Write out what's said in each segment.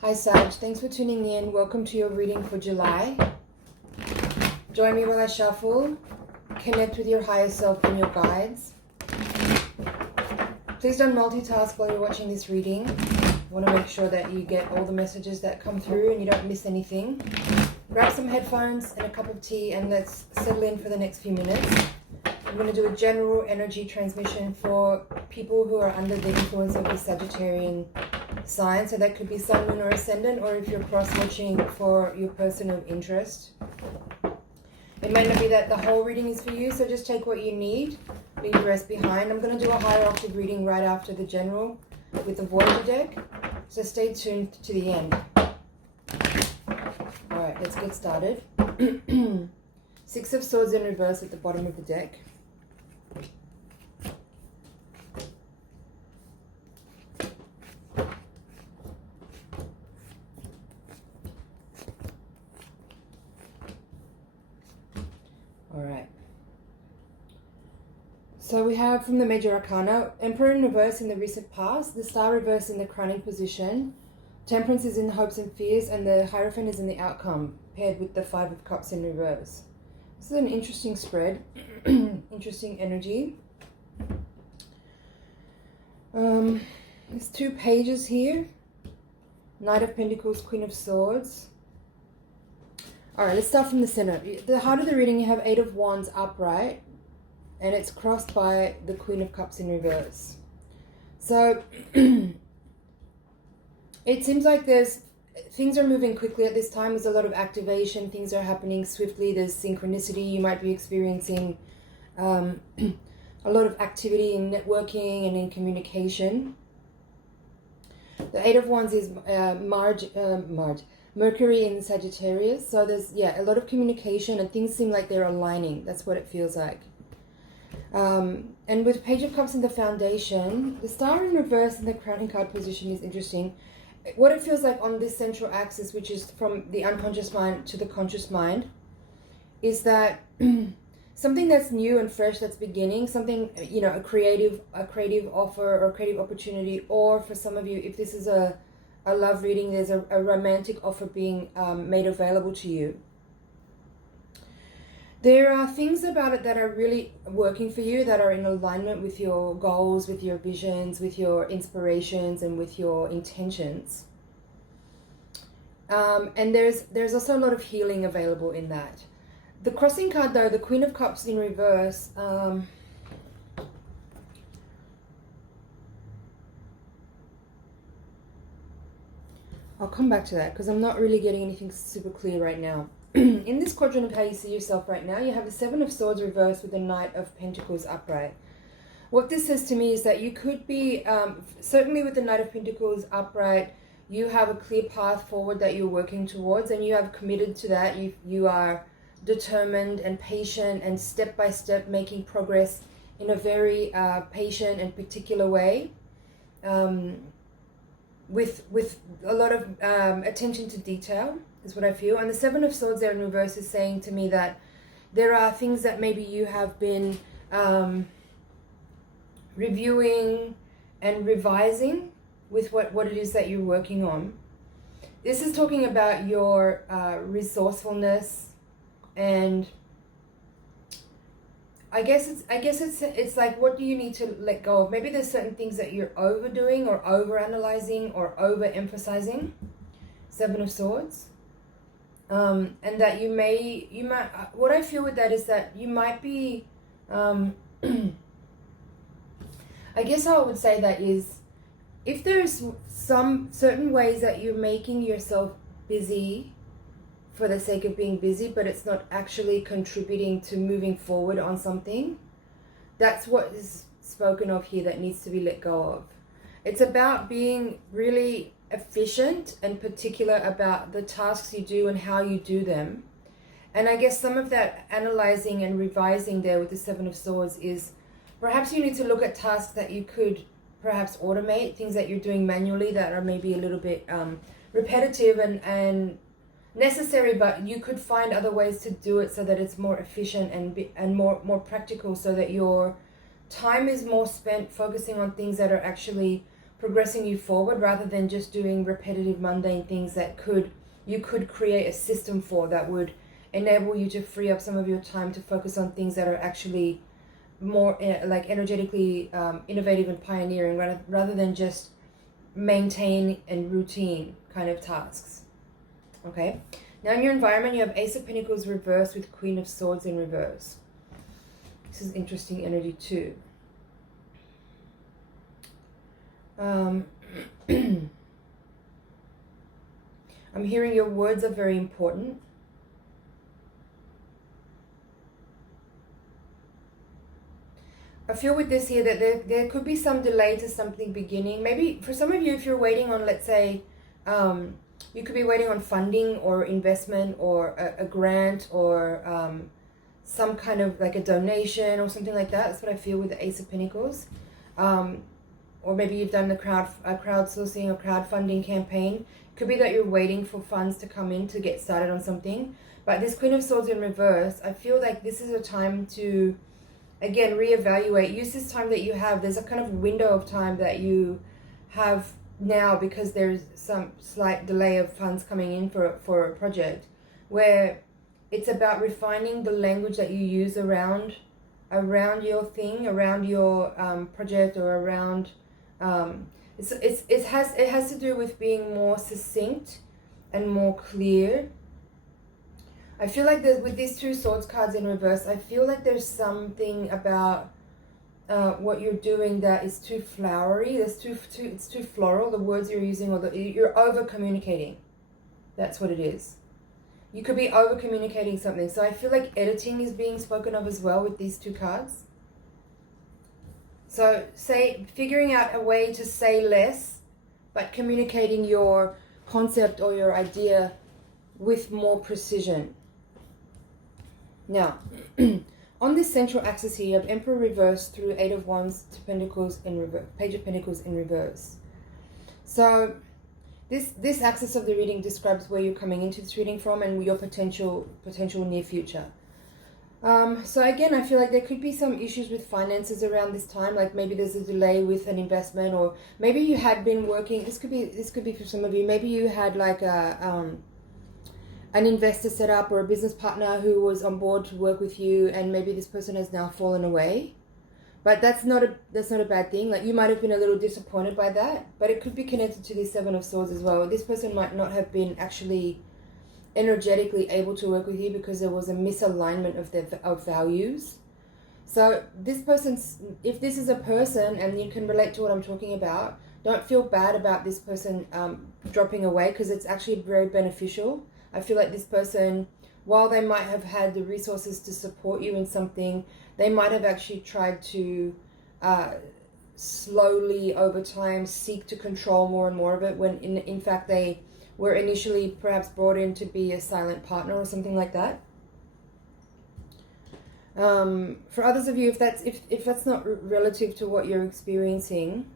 Hi Sag, thanks for tuning in. Welcome to your reading for July. Join me while I shuffle. Connect with your higher self and your guides. Please don't multitask while you're watching this reading. I want to make sure that you get all the messages that come through and you don't miss anything. Grab some headphones and a cup of tea and let's settle in for the next few minutes. I'm going to do a general energy transmission for people who are under the influence of the Sagittarian sign. So that could be Sun, Moon, or Ascendant, or if you're cross-watching for your person of interest. It may not be that the whole reading is for you, so just take what you need, leave the rest behind. I'm going to do a higher octave reading right after the general with the Voyager deck, so stay tuned to the end. Alright, let's get started. Six of Swords in reverse at the bottom of the deck. Alright. So we have from the Major Arcana, Emperor in reverse in the recent past, the Star reverse in the crowning position, Temperance is in hopes and fears, and the Hierophant is in the outcome, paired with the Five of Cups in reverse. This is an interesting spread, interesting energy. There's two pages here. Knight of Pentacles, Queen of Swords. Alright, let's start from the center. The heart of the reading, you have Eight of Wands upright, and it's crossed by the Queen of Cups in reverse. So, it seems like things are moving quickly at this time. There's a lot of activation. Things are happening swiftly. There's synchronicity. You might be experiencing a lot of activity in networking and in communication. The Eight of Wands is Mercury in Sagittarius. So there's, a lot of communication and things seem like they're aligning. That's what it feels like. And with Page of Cups in the foundation, the Star in reverse in the crowning card position is interesting. What it feels like on this central axis, which is from the unconscious mind to the conscious mind, is that something that's new and fresh that's beginning, something, a creative offer or a creative opportunity, or for some of you, if this is a love reading, there's a romantic offer being made available to you. There are things about it that are really working for you, that are in alignment with your goals, with your visions, with your inspirations, and with your intentions. And there's also a lot of healing available in that. The crossing card, though, the Queen of Cups in reverse, I'll come back to that because I'm not really getting anything super clear right now. In this quadrant of how you see yourself right now, you have the Seven of Swords reversed with the Knight of Pentacles upright. What this says to me is that you could be, certainly with the Knight of Pentacles upright, you have a clear path forward that you're working towards, and you have committed to that. You are determined and patient and step by step making progress in a very patient and particular way, with a lot of attention to detail is what I feel. And the Seven of Swords there in reverse is saying to me that there are things that maybe you have been reviewing and revising with what it is that you're working on. This is talking about your resourcefulness, and I guess it's like, what do you need to let go of? Maybe there's certain things that you're overdoing or overanalyzing or overemphasizing. Seven of Swords. And that you might, what I feel with that is that you might be, I guess how I would say that is, if there's some certain ways that you're making yourself busy for the sake of being busy, but it's not actually contributing to moving forward on something, that's what is spoken of here that needs to be let go of. It's about being really efficient and particular about the tasks you do and how you do them. And I guess some of that analyzing and revising there with the Seven of Swords is perhaps you need to look at tasks that you could perhaps automate, things that you're doing manually that are maybe a little bit repetitive and necessary, but you could find other ways to do it so that it's more efficient and more practical, so that your time is more spent focusing on things that are actually progressing you forward, rather than just doing repetitive, mundane things that you could create a system for that would enable you to free up some of your time to focus on things that are actually more like energetically innovative and pioneering, rather than just maintain and routine kind of tasks. Okay, now in your environment you have Ace of Pentacles reversed with Queen of Swords in reverse. This is interesting energy too. I'm hearing your words are very important. I feel with this here that there could be some delay to something beginning. Maybe for some of you, if you're waiting on, let's say, you could be waiting on funding or investment or a grant or some kind of like a donation or something like that. That's what I feel with the Ace of Pentacles. Or maybe you've done the crowdsourcing or crowdfunding campaign. Could be that you're waiting for funds to come in to get started on something. But this Queen of Swords in reverse, I feel like this is a time to, again, reevaluate. Use this time that you have. There's a kind of window of time that you have now because there's some slight delay of funds coming in for a project, where it's about refining the language that you use around your thing, around your project, or around it has to do with being more succinct and more clear. I feel like with these two swords cards in reverse, I feel like there's something about what you're doing that is too flowery. It's too floral. The words you're using, or you're over communicating. That's what it is. You could be over communicating something. So I feel like editing is being spoken of as well with these two cards. So figuring out a way to say less, but communicating your concept or your idea with more precision. Now, on this central axis here, you have Emperor reversed through Eight of Wands to Pentacles in reverse, Page of Pentacles in reverse. So this axis of the reading describes where you're coming into this reading from and your potential near future. So again, I feel like there could be some issues with finances around this time. Like maybe there's a delay with an investment, or maybe you had been working. This could be for some of you. Maybe you had like an investor set up or a business partner who was on board to work with you, and maybe this person has now fallen away. But that's not a bad thing. Like you might have been a little disappointed by that, but it could be connected to the Seven of Swords as well. This person might not have been actually energetically able to work with you because there was a misalignment of values. So this person's, if this is a person and you can relate to what I'm talking about, don't feel bad about this person dropping away, because it's actually very beneficial. I feel like this person, while they might have had the resources to support you in something, they might have actually tried to slowly over time seek to control more and more of it, when in fact they were initially perhaps brought in to be a silent partner or something like that. For others of you, if that's not relative to what you're experiencing,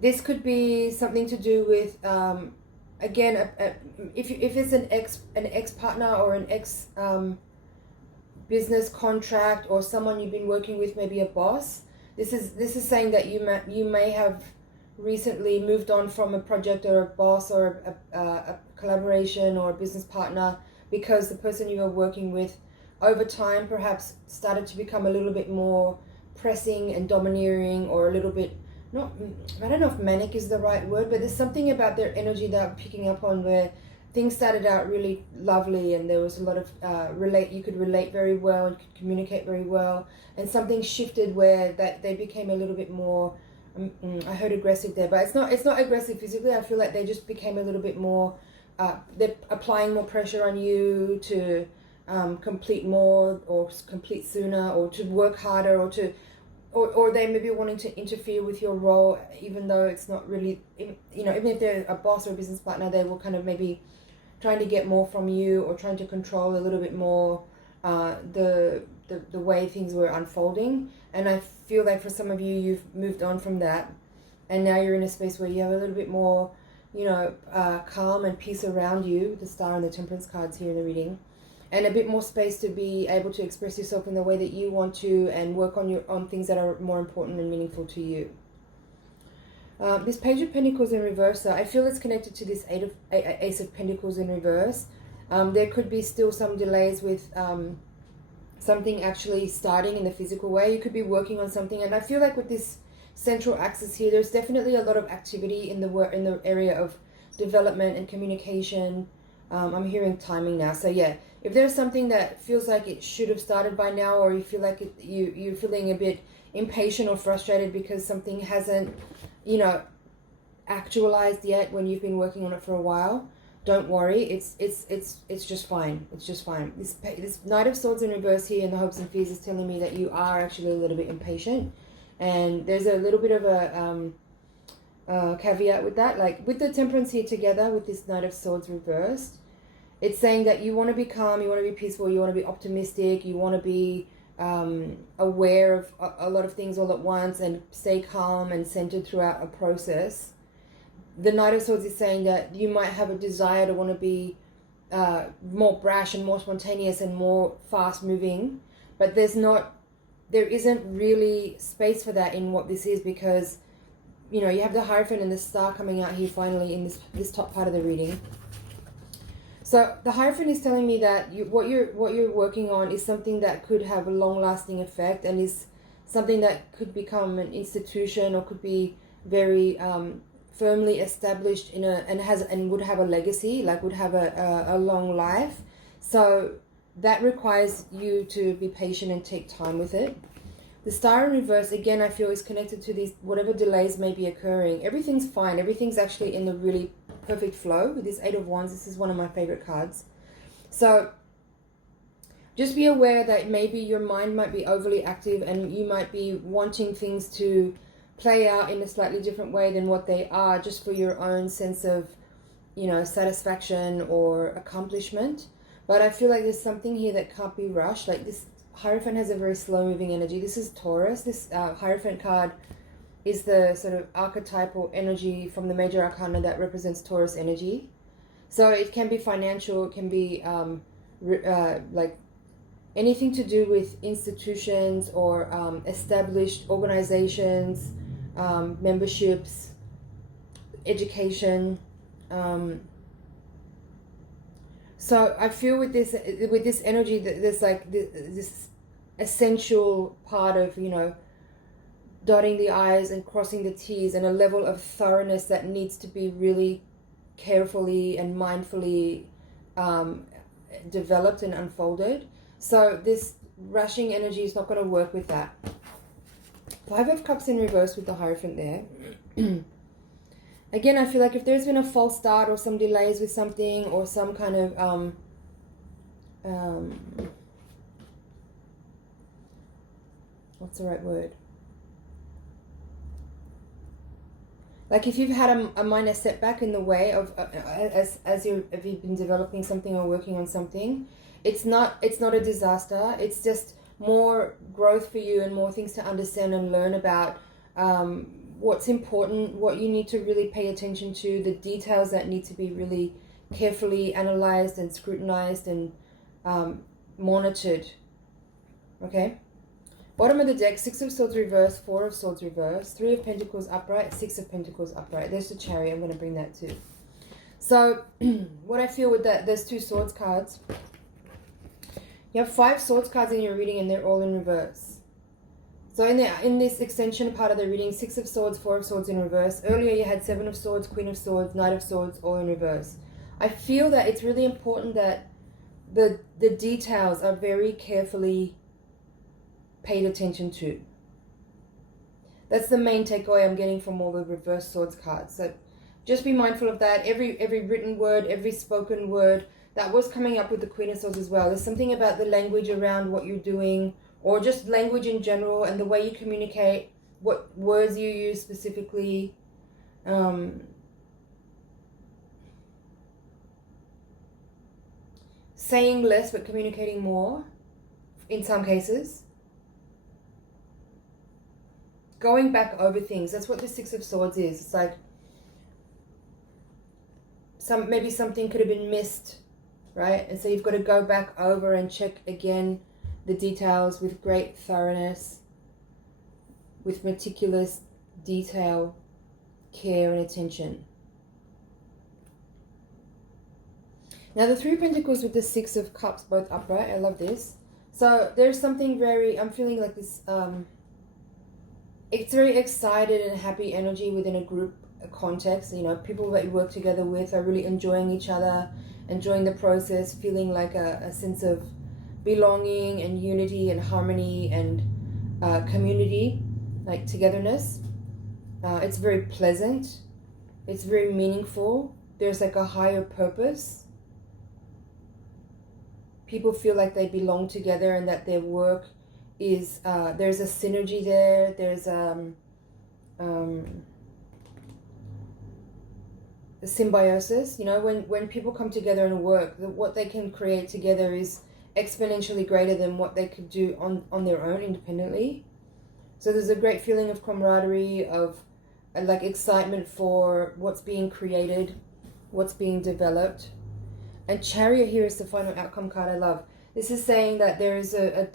this could be something to do with again, if it's an ex partner or an ex business contract, or someone you've been working with, maybe a boss. This is saying that you may have recently moved on from a project or a boss or a collaboration or a business partner, because the person you were working with over time perhaps started to become a little bit more pressing and domineering, or a little bit, I don't know if manic is the right word, but there's something about their energy that I'm picking up on, where things started out really lovely and there was a lot of you could relate very well, you could communicate very well, and something shifted where that they became a little bit more I heard aggressive there, but it's not aggressive physically. I feel like they just became a little bit more they're applying more pressure on you to complete more, or complete sooner, or to work harder, or they may be wanting to interfere with your role, even though it's not really, even if they're a boss or a business partner, they will kind of maybe trying to get more from you, or trying to control a little bit more the way things were unfolding. And I feel like for some of you, you've moved on from that, and now you're in a space where you have a little bit more, calm and peace around you, the Star and the Temperance cards here in the reading, and a bit more space to be able to express yourself in the way that you want to, and work on things that are more important and meaningful to you. This Page of Pentacles in reverse, I feel it's connected to this Ace of Pentacles in reverse. There could be still some delays with something actually starting in the physical way. You could be working on something, and I feel like with this central axis here, there's definitely a lot of activity in the area of development and communication. I'm hearing timing now. So yeah, if there's something that feels like it should have started by now, or you feel like you're feeling a bit impatient or frustrated because something hasn't, you know, actualized yet when you've been working on it for a while, don't worry. It's just fine. It's just fine. This Knight of Swords in reverse here in the hopes and fears is telling me that you are actually a little bit impatient, and there's a little bit of a caveat with that. Like with the Temperance here together with this Knight of Swords reversed, it's saying that you want to be calm, you want to be peaceful, you want to be optimistic, you want to be aware of a lot of things all at once and stay calm and centered throughout a process. The Knight of Swords is saying that you might have a desire to want to be more brash and more spontaneous and more fast moving, but there isn't really space for that in what this is, because you know you have the Hierophant and the Star coming out here finally in this top part of the reading. So the Hierophant is telling me that what you're working on is something that could have a long-lasting effect, and is something that could become an institution, or could be very firmly established and would have a legacy, like would have a long life. So that requires you to be patient and take time with it. The Star in reverse, again, I feel is connected to these whatever delays may be occurring. Everything's fine. Everything's actually in the really perfect flow with this Eight of Wands. This is one of my favorite cards. So just be aware that maybe your mind might be overly active and you might be wanting things to play out in a slightly different way than what they are, just for your own sense of, you know, satisfaction or accomplishment. But I feel like there's something here that can't be rushed. Like this Hierophant has a very slow moving energy. This is Taurus. This Hierophant card is the sort of archetypal energy from the major arcana that represents Taurus energy. So it can be financial, it can be like anything to do with institutions or established organizations, memberships, education. So I feel with this energy that there's like this essential part of, you know, dotting the I's and crossing the T's, and a level of thoroughness that needs to be really carefully and mindfully developed and unfolded. So this rushing energy is not going to work with that. Five of Cups in reverse with the Hierophant there. Again, I feel like if there's been a false start or some delays with something, or some kind of what's the right word? Like if you've had a minor setback in the way of if you've been developing something or working on something, it's not a disaster. It's just more growth for you and more things to understand and learn about what's important, what you need to really pay attention to, the details that need to be really carefully analyzed and scrutinized and monitored. Okay? Bottom of the deck, Six of Swords reverse, Four of Swords reverse, Three of Pentacles upright, Six of Pentacles upright. There's the Chariot. I'm going to bring that too. So what I feel with those two Swords cards, you have 5 Swords cards in your reading and they're all in reverse. So in this extension part of the reading, Six of Swords, Four of Swords in reverse. Earlier you had Seven of Swords, Queen of Swords, Knight of Swords, all in reverse. I feel that it's really important that the details are very carefully paid attention to. That's the main takeaway I'm getting from all the reverse Swords cards. So just be mindful of that. Every written word, every spoken word, that was coming up with the Queen of Swords as well. There's something about the language around what you're doing, or just language in general, and the way you communicate, what words you use specifically. Saying less but communicating more in some cases. Going back over things. That's what the Six of Swords is. It's like maybe something could have been missed, right? And so you've got to go back over and check again the details with great thoroughness, with meticulous detail. care and attention. Now the Three of Pentacles with the Six of Cups both upright. I love this. So there's something very, I'm feeling like this, it's very excited and happy energy within a group context. You know, people that you work together with are really enjoying each other, enjoying the process, feeling like a sense of belonging and unity and harmony and community, like togetherness. It's very pleasant. It's very meaningful. There's like a higher purpose. People feel like they belong together and that their work is, there's a synergy there. There's a symbiosis. You know, when people come together and work, what they can create together is exponentially greater than what they could do on their own independently. So there's a great feeling of camaraderie, of like excitement for what's being created, what's being developed. And Chariot here is the final outcome card. I love. This is saying that there is a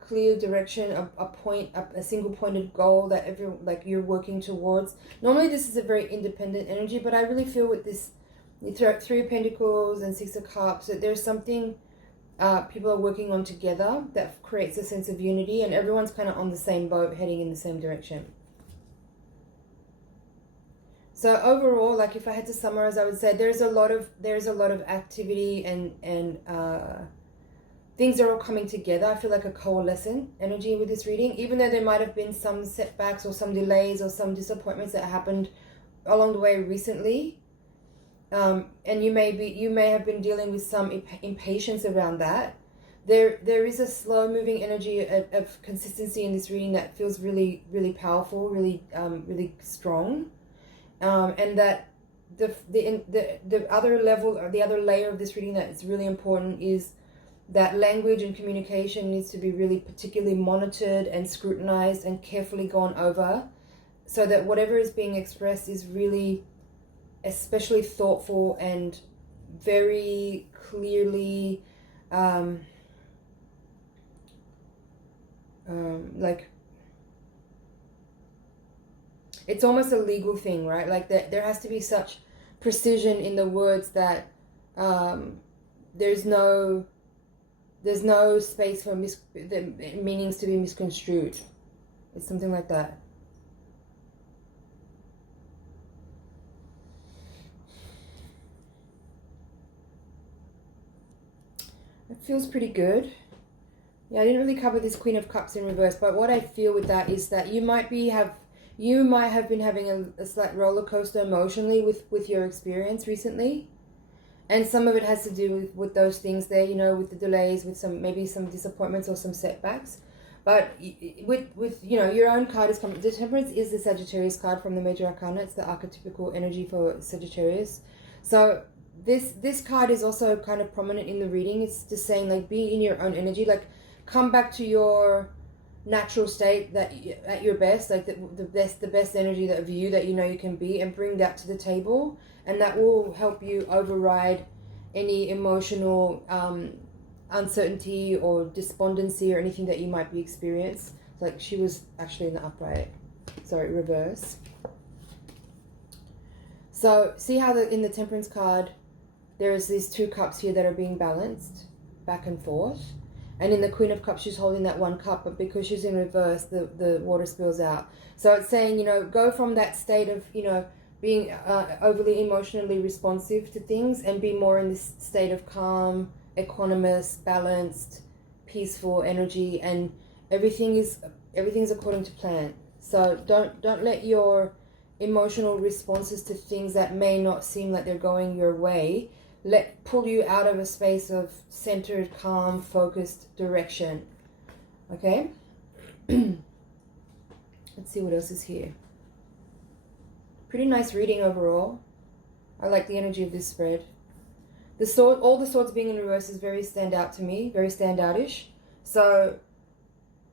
clear direction, a point, a single pointed goal that you're working towards. Normally this is a very independent energy, but I really feel with this Three of Pentacles and Six of Cups that there's something people are working on together that creates a sense of unity, and everyone's kind of on the same boat, heading in the same direction. So overall, like if I had to summarize, I would say there's a lot of activity and things are all coming together. I feel like a coalescent energy with this reading, even though there might have been some setbacks or some delays or some disappointments that happened along the way recently. And you may have been dealing with some impatience around that. There is a slow moving energy of consistency in this reading that feels really, really powerful, really strong. And that the other level, or the other layer of this reading that is really important is that language and communication needs to be really particularly monitored and scrutinized and carefully gone over, so that whatever is being expressed is really especially thoughtful and very clearly like it's almost a legal thing, right? Like there has to be such precision in the words that there's no space for the meanings to be misconstrued. It's something like that. It feels pretty good. Yeah, I didn't really cover this Queen of Cups in reverse, but what I feel with that is that you might have been having a slight roller coaster emotionally with your experience recently. And some of it has to do with those things there, you know, with the delays, with maybe some disappointments or some setbacks. But with you know, your own card is coming. The Temperance is the Sagittarius card from the Major Arcana. It's the archetypical energy for Sagittarius. So this card is also kind of prominent in the reading. It's just saying, like, be in your own energy, like come back to your natural state, that at your best, like the best energy of you that you know you can be, and bring that to the table, and that will help you override any emotional uncertainty or despondency or anything that you might be experiencing. Like she was actually in the upright, sorry, reverse. So see how in the Temperance card there's these two cups here that are being balanced back and forth. And in the Queen of Cups, she's holding that one cup, but because she's in reverse, the water spills out. So it's saying, you know, go from that state of, you know, being overly emotionally responsive to things and be more in this state of calm, equanimous, balanced, peaceful energy, and everything's according to plan. So don't let your emotional responses to things that may not seem like they're going your way pull you out of a space of centered, calm, focused direction. Okay? Let's see what else is here. Pretty nice reading overall. I like the energy of this spread. The sword, all the swords being in reverse is very stand out to me, very standoutish. So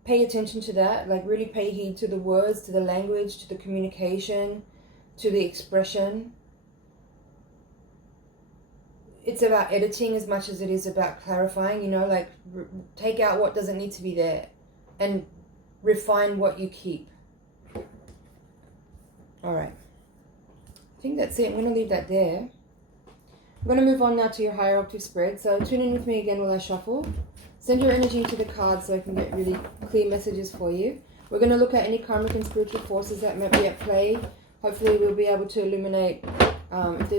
pay attention to that. Like really pay heed to the words, to the language, to the communication, to the expression. It's about editing as much as it is about clarifying, you know, like take out what doesn't need to be there and refine what you keep. All right. I think that's it. I'm going to leave that there. I'm going to move on now to your higher octave spread. So tune in with me again while I shuffle. Send your energy into the cards so I can get really clear messages for you. We're going to look at any karmic and spiritual forces that might be at play. Hopefully we'll be able to illuminate if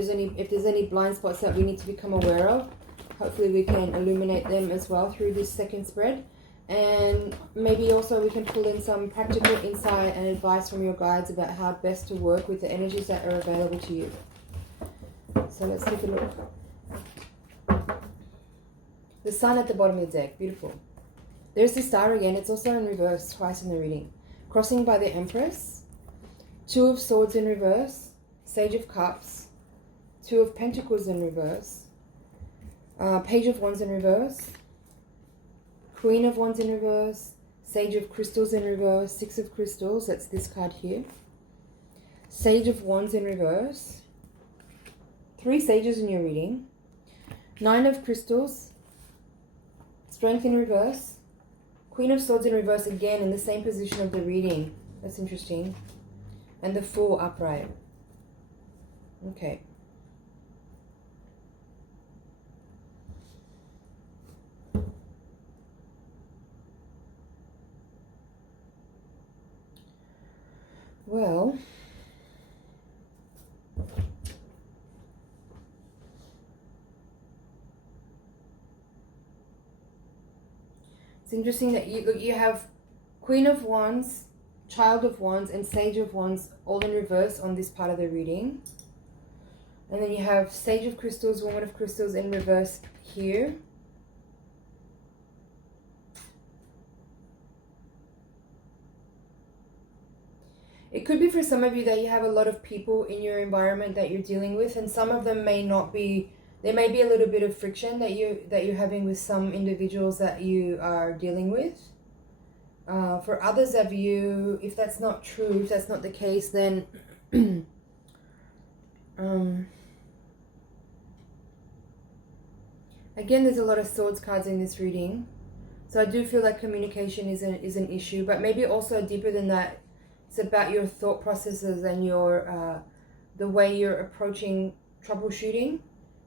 there's any blind spots that we need to become aware of. Hopefully we can illuminate them as well through this second spread. And maybe also we can pull in some practical insight and advice from your guides about how best to work with the energies that are available to you. So let's take a look. The sun at the bottom of the deck, beautiful. There's the star again, it's also in reverse twice in the reading. Crossing by the Empress, Two of Swords in reverse, Sage of Cups, Two of Pentacles in reverse, Page of Wands in reverse, Queen of Wands in reverse, Sage of Crystals in reverse, Six of Crystals, that's this card here, Sage of Wands in reverse, 3 Sages in your reading, Nine of Crystals, Strength in reverse, Queen of Swords in reverse again in the same position of the reading. That's interesting. And the Fool upright. Okay. Well, it's interesting that you have Queen of Wands, Child of Wands, and Sage of Wands all in reverse on this part of the reading. And then you have Sage of Crystals, Woman of Crystals in reverse here. It could be for some of you that you have a lot of people in your environment that you're dealing with, and some of them may not be. There may be a little bit of friction that you're having with some individuals that you are dealing with. For others of you, if that's not true, if that's not the case, then again, there's a lot of Swords cards in this reading, so I do feel like communication is an issue, but maybe also deeper than that. It's about your thought processes and your the way you're approaching troubleshooting.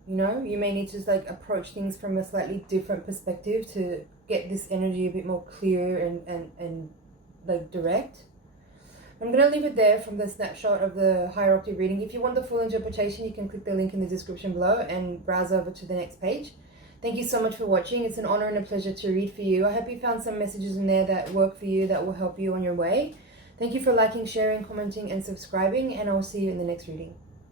You know, you may need to like approach things from a slightly different perspective to get this energy a bit more clear and like direct. I'm going to leave it there from the snapshot of the higher octave reading. If you want the full interpretation, you can click the link in the description below and browse over to the next page. Thank you so much for watching. It's an honor and a pleasure to read for you. I hope you found some messages in there that work for you, that will help you on your way. Thank you for liking, sharing, commenting, and subscribing, and I'll see you in the next reading.